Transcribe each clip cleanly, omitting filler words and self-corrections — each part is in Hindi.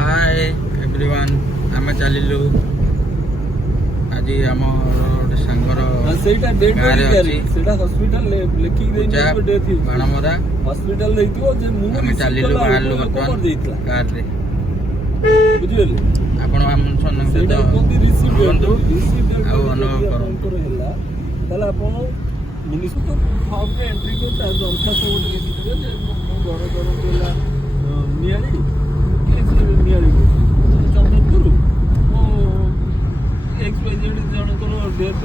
हाय एवरीवन आम चलू आज आम सांगर बाणमरा हॉस्पिटल आम चलू बाहर बर्तमान कार बुझे आपण सहित रुहतु अनुभव कर मुनिसिपल फॉर्म में एंट्री को दरखास्त गोटे लिखिदेवे घर जन कहला नियाड़ी नियाड़ी चंद्रपुर एक्सपाइजेड जनकर डेथ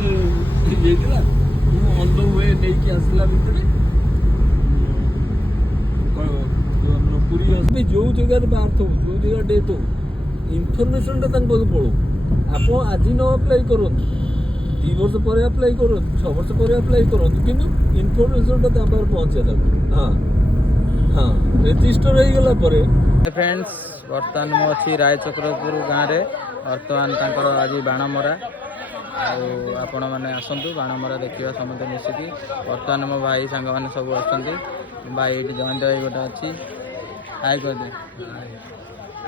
होता ऑन द वे नहीं आसला भितर पूरी जो जगह बार्थ हो जो जगह डेथ हो इनफर्मेशन पड़ो आप आज न अप्लाई करूँ 2 वर्ष पर अप्लाई करूँ 6 वर्ष पर अप्लाई करूँ किंतु इनफर्मेशन पहुँचे हाँ हाँ रेजिस्टर हो गला फ्रेंड्स बर्तमान मु अच्छी ୟଚକରଧରପ गाँव में बर्तमान आज बाणमरा आपण मैंने आसतु बाणमरा देखा समस्त मिसिकी बर्तमान मो भाई सांग मैंने सब अच्छा भाई ये जयंत भाई गोटे अच्छी हाई कहदे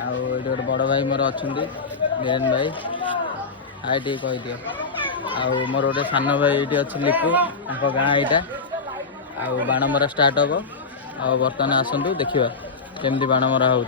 आउ गोटे बड़ भाई मोर अच्छा वीरेन भाई हाई टे कहीदि आउ मोर गोटे सान भाई ये अच्छी लिपु गाँ यहाँ आउ बाणमरा स्टार्ट हम आउ बर्तमान आसतु देखा केमती बाणमरा हो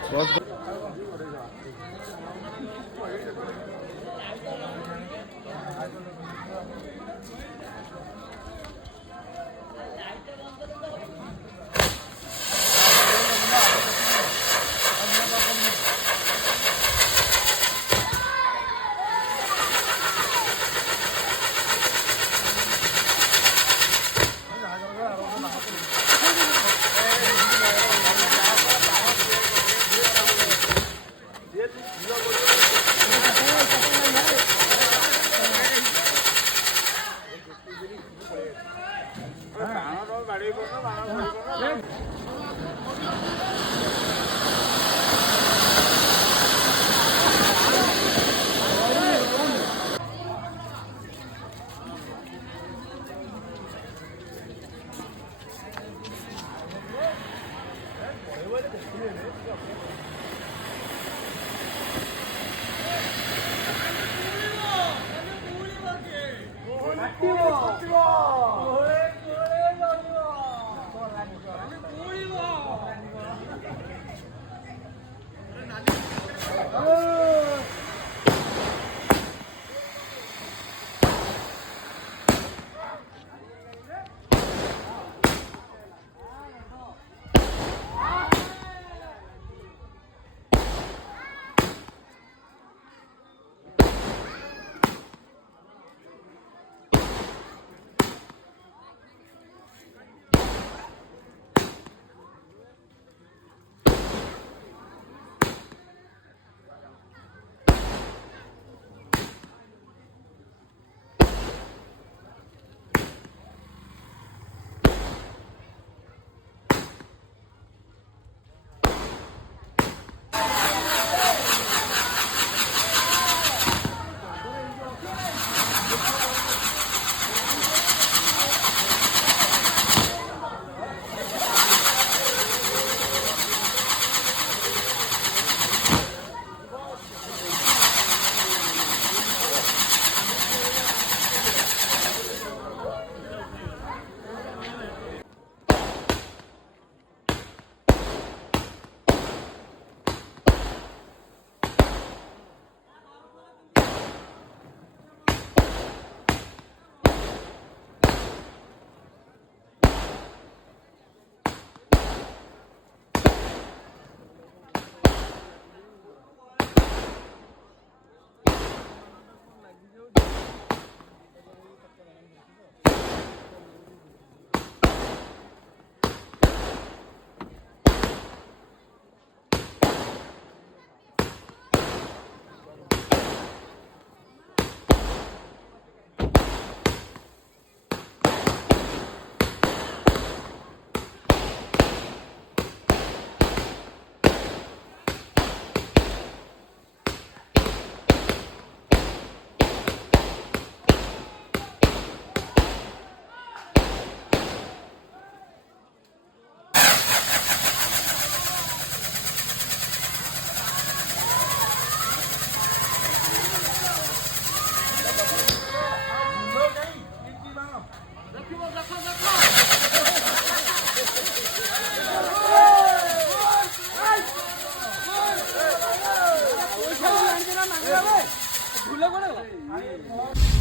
ଫୁଲ କଣ